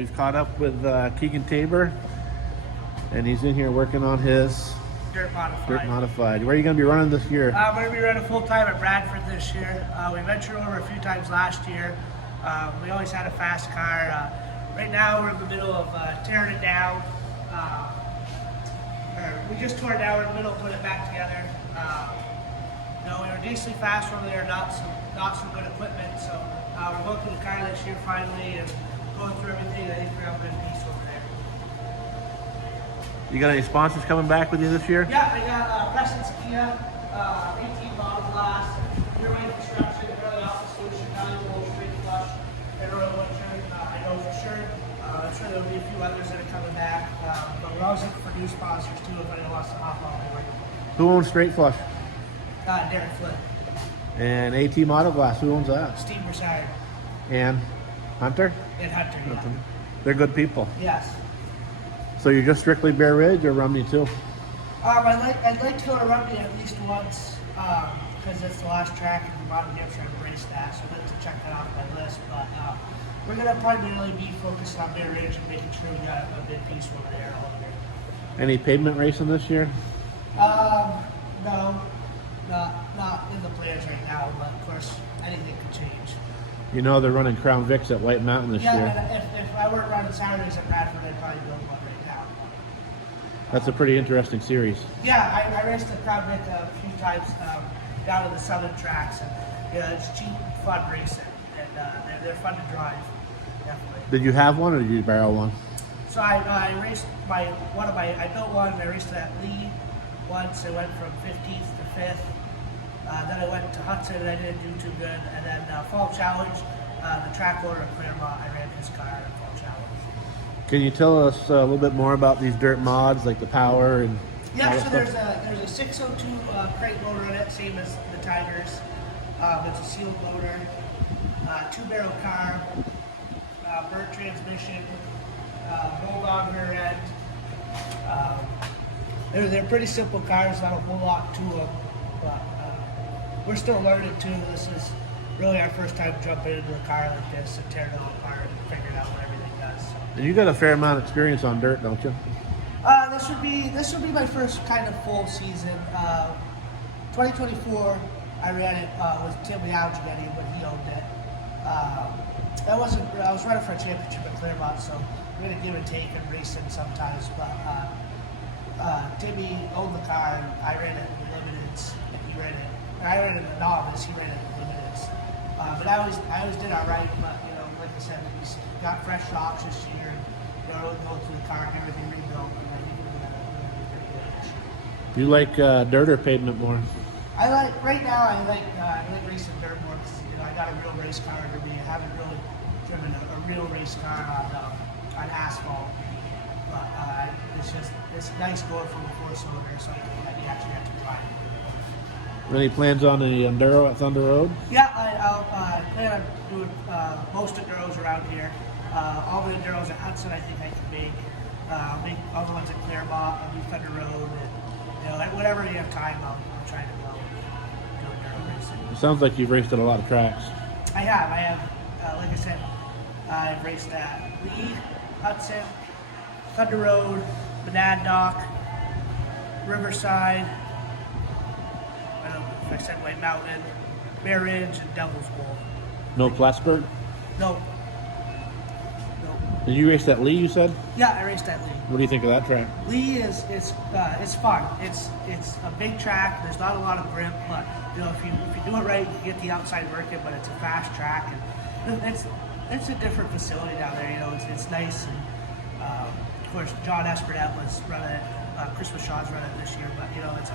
We've caught up with Keegan Tabor, and he's in here working on his Dirt modified. Dirt Modified. Where are you going to be running this year? I'm going to be running full-time at Bradford this year. We ventured over a few times last year. We always had a fast car. Right now we're in the middle of tearing it down. We just tore it down, we're in the middle of putting it back together. We were decently fast over there, not some good equipment. So we're going through the car this year finally and going through everything. I think we're having a good piece over there. You got any sponsors coming back with you this year? Yeah, I got Preston's Kia, 18 bottle glass, Rear Way Construction, Early Office Solution, Valuable Straight Flush, and Royal Wintern. I know for sure. I'm sure there'll be a few others that are coming back, but we're always looking for new sponsors too if anyone wants to hop on board. Who owns Straight Flush? Derek Flynn. And AT Model Glass, who owns that? Steve Broussard. And Hunter? And Hunter, yeah. They're good people. Yes. So you're just strictly Bear Ridge or Rumney too? I'd like to go to Rumney at least once, because it's the last track in Vermont and New Hampshire. I've embraced that, so I'd like to check that off my list. But we're going to primarily be focused on Bear Ridge and making sure we got a big piece over there. Any pavement racing this year? No, not in the plans right now, but of course anything could change. You know they're running Crown Vics at White Mountain this year. Yeah, if I weren't running Saturdays at Bradford, I'd probably build one right now. That's a pretty interesting series. Yeah, I raced the Crown Vic a few times down to the southern tracks, and it's cheap, fun racing, and they're fun to drive, definitely. Did you have one or did you borrow one? So I raced I built one, and I raced it at Lee once. I went from 15th to 5th. Then I went to Hudson and I didn't do too good. And then Fall Challenge, the track owner of Claremont, I ran his car in Fall Challenge. Can you tell us a little bit more about these dirt mods, like the power and yeah, so there's a 602 crate motor in it, same as the Tigers. It's a sealed motor, 2-barrel car, burnt transmission, rolled-on rear end. They're pretty simple cars, not a whole lot to them, but we're still learning too. This is really our first time jumping into a car like this and tearing it all apart and figuring out what everything does. And you got a fair amount of experience on dirt, don't you? This would be my first kind of full season. 2024, I ran it with Tim Algenetti when he owned it. I was running for a championship at Claremont, so we're gonna give and take and racing sometimes. But Timmy owned the car, and I ran it in limiteds, and he ran it. I ran it in a novice, he ran it in limiteds. But I always did all right. But like I said, he's got fresh shocks this year, and really going through the car, and everything rebuilt, and I think we're gonna be pretty good this year. You like dirt or pavement more? Right now I like racing dirt more because I got a real race car under me. I haven't really driven a real race car on asphalt. But it's nice going from a 4-cylinder, so you actually have to drive it. Any plans on the Enduro at Thunder Road? Yeah, I'll plan on doing most Enduros around here. All the Enduros at Hudson I think I can make. I'll make all the ones at Claremont, I'll do Thunder Road, and whatever you have time, I'll try to go do Enduro racing. It sounds like you've raced at a lot of tracks. I have, like I said, I've raced at Lee, Hudson, Thunder Road, Monadnock, Riverside, I don't know if I said White Mountain, Bear Ridge, and Devil's Bowl. No Plattsburgh? No. Did you race at Lee, you said? Yeah, I raced at Lee. What do you think of that track? Lee is fun. It's a big track. There's not a lot of grip, but if you do it right, you get the outside working. But it's a fast track, and it's a different facility down there. It's nice. And of course, John Espernette was running it. Christmas Shaw's running it this year, but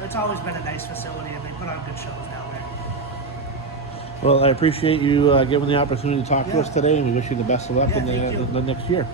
it's always been a nice facility, and they put on good shows down there. Well, I appreciate you giving the opportunity to talk to us today, and we wish you the best of luck in the next year.